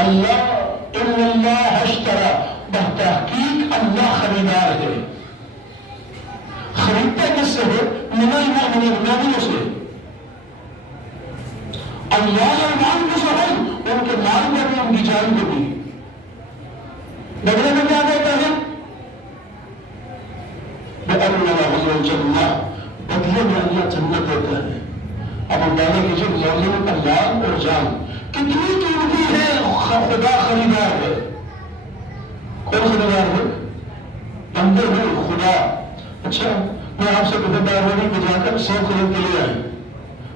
اللہ ان اللہ اشترى، بتحقیق اللہ خریدار ہے. خریدتا کس سے ہے؟ من المؤمنین، مومنوں سے. اللہ مان کو سمجھ، ان کے مال کو بھی، ان کی جان کو بھی. بدلے میں کیا کہتا ہے؟ بأن لهم الجنہ، بدلے میں اللہ جنت دیتا ہے. اب اندازہ کیجیے مومن کا مال اور جان کتنی قیمتی ہے. خدا خریدار ہے. کون خریدار ہے؟ بندے ہیں خدا. اچھا میں آپ سے کہتا دارانی کو جا کر 100 خرید کے لے آئے.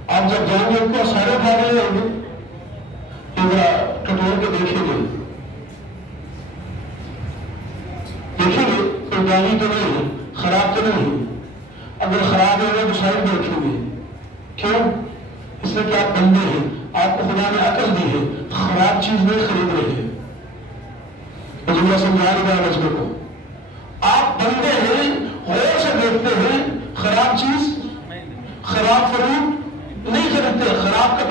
آپ جب جائیں گے ان کو سارے بھاگے لے آئیں گے، کٹور کے دیکھیں گے، دیکھیں گے کوئی دانی تو نہیں ہے، خراب تو نہیں ہے. اگر خراب ہے تو سائڈ میں رکھیں گے. کیوں؟ اس لیے کہ آپ بندے ہیں، آپ کو خدا نے عقل دی ہے، خراب چیز نہیں خرید رہے ہیں. اللہ سمجھا رہا ہے رجل کو. آپ بندے ہیں، غور سے دیکھتے ہیں، خراب چیز، خراب فروٹ نہیں خریدتے. خراب کا